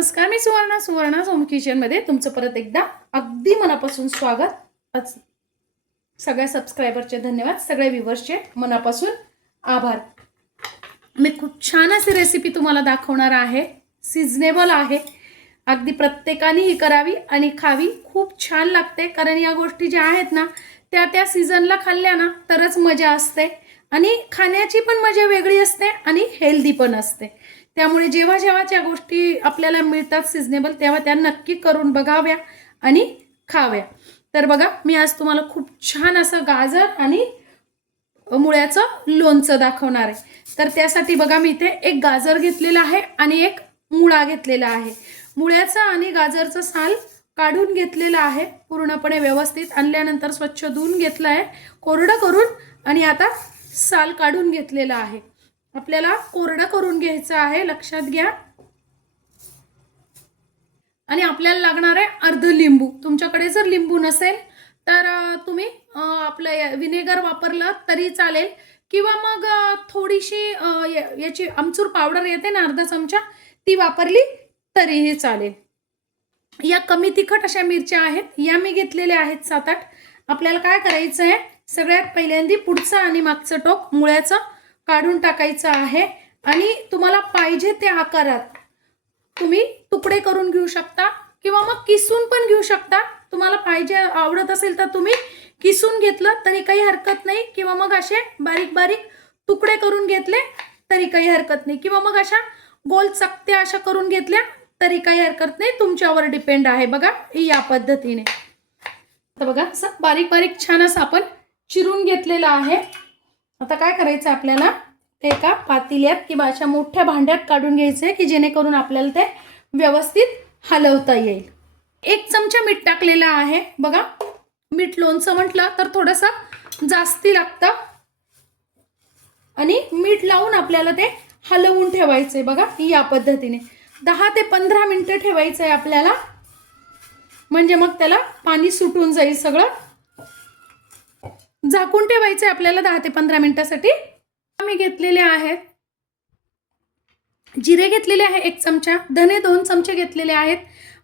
नमस्कार, मी सुवर्णा होम किचनमध्ये तुमचं परत एकदा अगदी मनापासून स्वागत. सगळ्या सबस्क्रायबरचे धन्यवाद, सगळ्या व्ह्यूअर्सचे मनापासून आभार. मी खूप छान अशी रेसिपी तुम्हाला दाखवणार आहे. सीझनेबल आहे, अगदी प्रत्येकाने ही करावी आणि खावी. खूप छान लागते, कारण या गोष्टी ज्या आहेत ना त्या सीझनला खाल्ल्या ना तरच मजा असते आणि खाण्याची पण मजा वेगळी असते आणि हेल्दी पण असते. त्यामुळे जेव्हा जेव्हा ज्या गोष्टी आपल्याला मिळतात सीझनेबल तेव्हा त्या नक्की करून बघाव्या आणि खाव्या. तर बघा, मी आज तुम्हाला खूप छान असं गाजर आणि मुळ्याचं लोणचं दाखवणार आहे. तर त्यासाठी बघा, मी इथे एक गाजर घेतलेला आहे आणि एक मुळा घेतलेला आहे. मुळ्याचा आणि गाजरचा साल काढून घेतलेला आहे, पूर्णपणे व्यवस्थित आणल्यानंतर स्वच्छ धुवून घेतलं आहे कोरडं करून, आणि आता साल काढून घेतलेला आहे. आपल्याला कोरडं करून घ्यायचं आहे, लक्षात घ्या. आणि आपल्याला लागणार आहे अर्ध लिंबू. तुमच्याकडे जर लिंबू नसेल तर तुम्ही आपलं विनेगर वापरलं तरी चालेल, किंवा मग थोडीशी याची आमचूर पावडर येते ना अर्धा चमचा, ती वापरली तरीही चालेल. या कमी तिखट अशा मिरच्या आहेत, या मी घेतलेल्या आहेत 7-8. आपल्याला काय करायचं आहे, सगळ्यात पहिल्यांदा पुढचं आणि मागचं टोक मुळ्याचं काढून टाकायचं आहे. आणि तुम्हाला पाहिजे त्या आकारात तुम्ही तुकडे करून घेऊ शकता किंवा मग किसून पण घेऊ शकता. तुम्हाला पाहिजे आवडत असेल तर तुम्ही किसून घेतलं तरी काही हरकत नाही, किंवा मग असे बारीक बारीक तुकडे करून घेतले तरी काही हरकत नाही, किंवा मग अशा गोल चकत्या अशा करून घेतल्या तरी काही हरकत नाही. तुमच्यावर डिपेंड आहे. बघा, या पद्धतीने. तर बघा, असं बारीक बारीक छान असं आपण चिरून घेतलेलं आहे. आता काय करायचं, आपल्याला एका पातेल्यात किंवा अशा मोठ्या भांड्यात काढून घ्यायचे की जेणेकरून आपल्याला ते व्यवस्थित हलवता येईल. 1 चमचा मीठ टाकलेला आहे. बघा, मीठ लोणचं म्हटलं तर थोडंसं जास्ती लागतं, आणि मीठ लावून आपल्याला ते हलवून ठेवायचे. बघा, या पद्धतीने 10 ते 15 मिनिटं ठेवायचं आहे आपल्याला, म्हणजे मग त्याला पाणी सुटून जाईल सगळं. झाकून ठेवायचं आहे आपल्याला 10 ते 15 मिनिटासाठी. मी घेतलेले आहेत जिरे घेतलेले आहे 1 चमचा, धने 2 चमचे घेतलेले आहेत,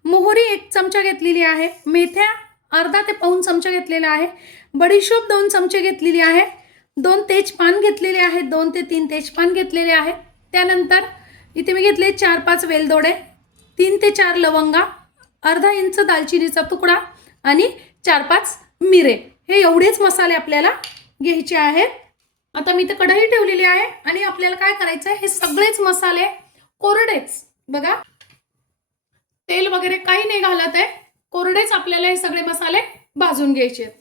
मोहरी 1 चमचा घेतलेली आहे, मेथ्या अर्धा ते पाऊण चमचा घेतलेला आहे, बडीशोप 2 चमचे घेतलेली आहे, 2 तेजपान घेतलेले आहेत, 2 ते 3 तेजपान घेतलेले आहेत. त्यानंतर इथे मी घेतले 4-5 वेलदोडे, 3 ते 4 लवंगा, अर्धा इंच दालचिनीचा तुकडा आणि 4-5 मिरे. हे एवढेच मसाले आपल्याला घ्यायचे आहेत. आता मी तर कढई ठेवलेली आहे आणि आपल्याला काय करायचं आहे, हे सगळेच मसाले कोरडेच, बघा तेल वगैरे काही नाही घालत आहे, कोरडेच आपल्याला हे सगळे मसाले भाजून घ्यायचे आहेत.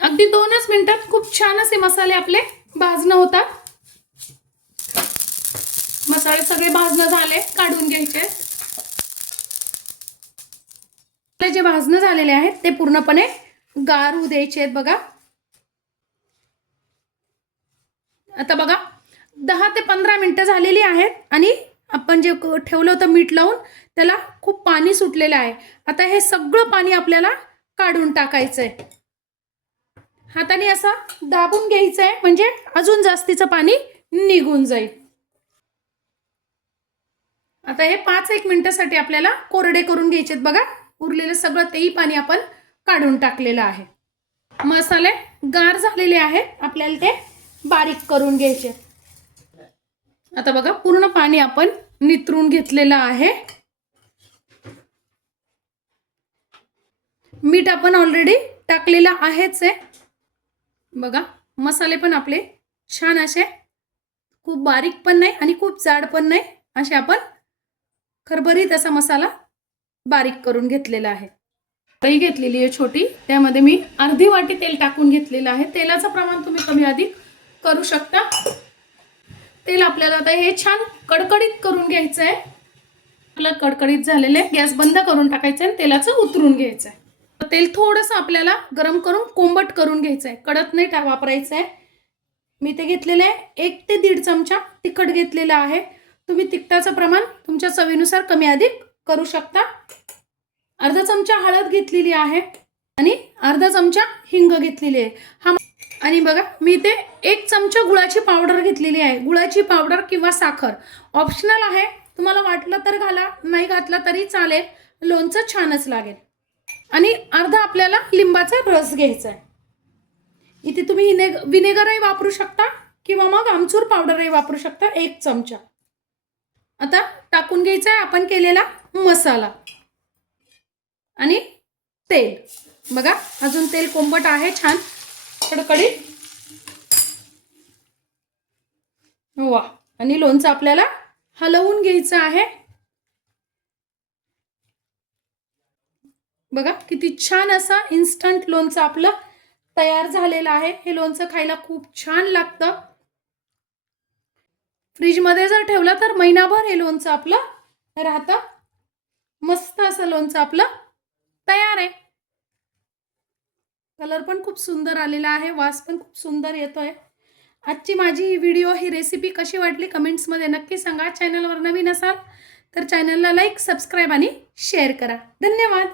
अगदी 2च मिनिटात खूप छान असे मसाले आपले भाजणं होतात. मसाले सगळे भाजणं झाले, काढून घ्यायचे. जे भाजणं झालेले आहेत ते पूर्णपणे गार होऊ द्यायचे आहेत. बघा, आता बघा 10 ते 15 मिनिटं झालेली आहेत आणि आपण जे ठेवलं होतं मीठ लावून त्याला खूप पाणी सुटलेलं आहे. आता हे सगळं पाणी आपल्याला काढून टाकायचं आहे. हाताने असं दाबून घ्यायचं आहे, म्हणजे अजून जास्तीचं पाणी निघून जाईल. आता हे 5-1 मिनिटासाठी आपल्याला कोरडे करून घ्यायचे आहेत. बघा, उरलेलं सगळं तेही पाणी आपण काढून टाकलेलं आहे. मसाले गार झालेले आहेत, आपल्याला ते बारीक करून घ्यायचे. आता बघा, पूर्ण पाणी आपण नितरून घेतलेलं आहे. मीठ आपण ऑलरेडी टाकलेलं आहेच आहे. बघा, मसाले पण आपले छान असे, खूप बारीक पण नाही आणि खूप जाड पण नाही, असे आपण खरबरीत असा मसाला बारीक करून घेतलेला आहे. कढई घेतलेली आहे छोटी, त्यामध्ये मी अर्धी वाटी तेल टाकून घेतलेलं आहे. तेलाचं प्रमाण तुम्ही कमी अधिक करू शकता. तेल आपल्याला आता हे छान कडकडीत करून घ्यायचं आहे. आपलं कडकडीत झालेलं आहे, गॅस बंद करून टाकायचं आहे, तेलाचं उतरून घ्यायचं आहे. तेल थोडंसं आपल्याला गरम करून कोंबट करून घ्यायचं आहे, कडक नाही वापरायचं आहे. मी ते घेतलेलं आहे 1 ते 1.5 चमचा तिखट घेतलेलं आहे. तुम्ही तिखटाचं प्रमाण तुमच्या चवीनुसार कमी अधिक करू शकता. अर्धा चमचा हळद घेतलेली आहे आणि अर्धा चमचा हिंग घेतलेली आहे. आणि बघा, मी इथे 1 चमचा गुळाची पावडर घेतलेली आहे. गुळाची पावडर किंवा साखर ऑप्शनल आहे, तुम्हाला वाटलं तर घाला, नाही घातला तरी चालेल, लोणचं छानच लागेल. आणि अर्धा आपल्याला लिंबाचा रस घ्यायचा आहे. इथे तुम्ही विनेगरही वापरू शकता किंवा मग आमचूर पावडरही वापरू शकता 1 चमचा. आता टाकून घ्यायचा आहे आपण केलेला मसाला आणि तेल. बघा अजून तेल कोंबट आहे छान कडकडीत. वा. आणि लोणचं आपल्याला हलवून घ्यायचं आहे. बघा किती छान असा इन्स्टंट लोणचं आपलं तयार झालेलं आहे. हे लोणचं खायला खूप छान लागतं. फ्रीजमध्ये जर ठेवलं तर महिनाभर हे लोणचं आपलं राहतं. मस्त असं लोणचं आपलं तयार आहे. कलर पण खूप सुंदर आलेला आहे, वास पण खूप सुंदर येतोय. आजची माझी व्हिडिओ ही रेसिपी कशी वाटली कमेंट्समध्ये नक्की सांगा. चॅनलवर नवीन असाल तर चॅनलला लाईक, सबस्क्राईब आणि शेअर करा. धन्यवाद.